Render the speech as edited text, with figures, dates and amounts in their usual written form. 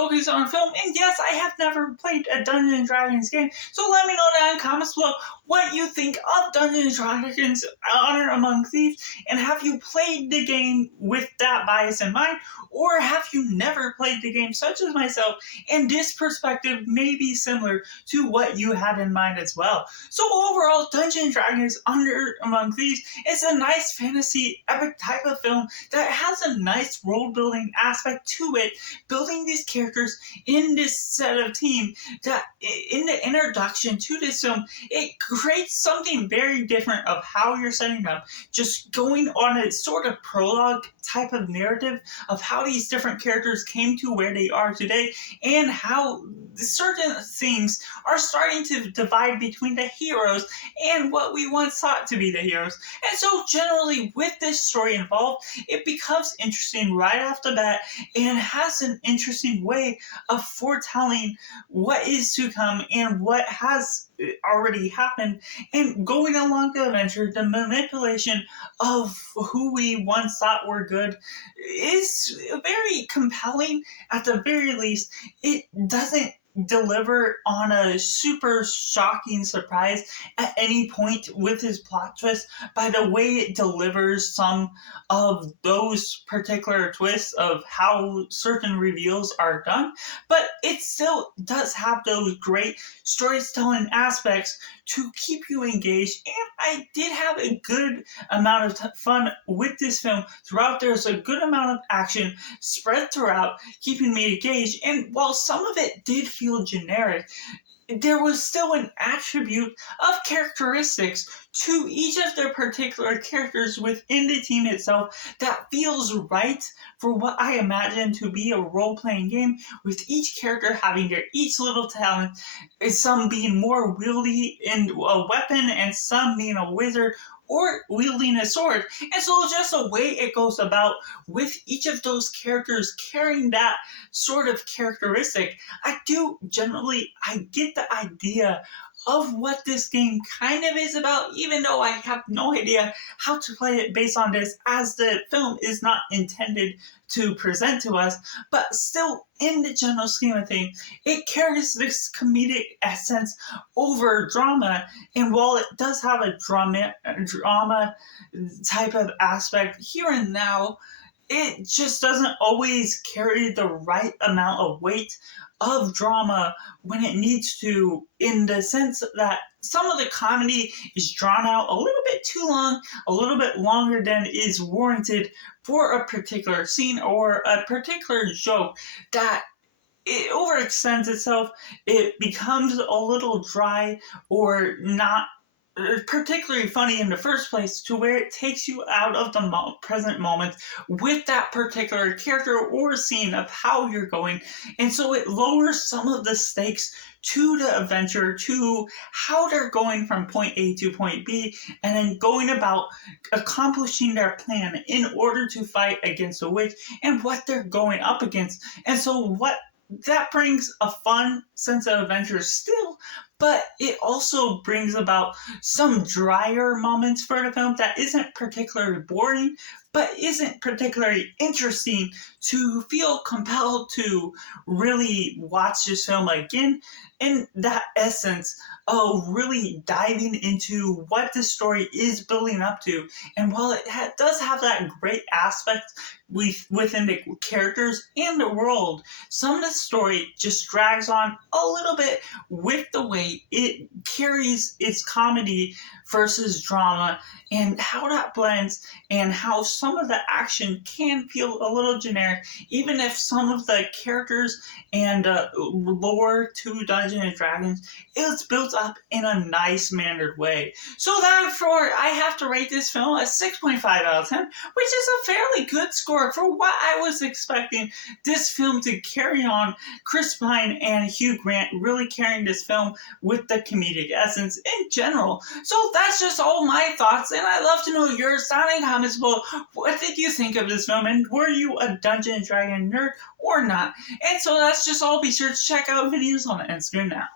focus on film. And yes, I have never played a Dungeons & Dragons game, so let me know down in the comments below what you think of Dungeons & Dragons Honor Among Thieves, and have you played the game with that bias in mind, or have you never played the game such as myself, and this perspective may be similar to what you had in mind as well. So overall, Dungeons & Dragons Honor Among Thieves is a nice fantasy epic type of film that has a nice world building aspect to it, building these characters in this set of team that in the introduction to this film, it creates something very different of how you're setting up, just going on a sort of prologue type of narrative of how these different characters came to where they are today, and how certain things are starting to divide between the heroes and what we once thought to be the heroes. And so generally with this story involved, it becomes interesting right off the bat and has an interesting way of foretelling what is to come and what has already happened, and going along the adventure, the manipulation of who we once thought were good is very compelling. At the very least, it doesn't deliver on a super shocking surprise at any point with his plot twist by the way it delivers some of those particular twists of how certain reveals are done, but it still does have those great storytelling aspects to keep you engaged. And I did have a good amount of fun with this film throughout. There's a good amount of action spread throughout, keeping me engaged, and while some of it did feel generic, there was still an attribute of characteristics to each of their particular characters within the team itself that feels right for what I imagine to be a role-playing game, with each character having their each little talent, some being more wieldy in a weapon and some being a wizard or wielding a sword. And so just the way it goes about with each of those characters carrying that sort of characteristic, I get the idea of what this game kind of is about, even though I have no idea how to play it based on this, as the film is not intended to present to us. But still, in the general scheme of things, it carries this comedic essence over drama. And while it does have a drama type of aspect here and now, it just doesn't always carry the right amount of weight of drama when it needs to, in the sense that some of the comedy is drawn out a little bit too long, a little bit longer than is warranted for a particular scene or a particular joke, that it overextends itself. It becomes a little dry or not particularly funny in the first place, to where it takes you out of the present moment with that particular character or scene of how you're going. And so it lowers some of the stakes to the adventure, to how they're going from point A to point B, and then going about accomplishing their plan in order to fight against a witch and what they're going up against. And so what that brings a fun sense of adventure still, but it also brings about some drier moments for the film that isn't particularly boring, but isn't particularly interesting to feel compelled to really watch this film again, in that essence of really diving into what the story is building up to. And while it does have that great aspect within the characters and the world, some of the story just drags on a little bit with the way it carries its comedy versus drama, and how that blends, and how some of the action can feel a little generic, even if some of the characters and lore to Dungeons & Dragons is built up in a nice mannered way. So therefore, I have to rate this film a 6.5 out of 10, which is a fairly good score for what I was expecting this film to carry on. Chris Pine and Hugh Grant really carrying this film with the comedic essence in general. So that's just all my thoughts, and I'd love to know yours down in the comments below. What did you think of this film, and were you a Dungeons & Dragons nerd or not? And so that's just all. Be sure to check out videos on the end screen now.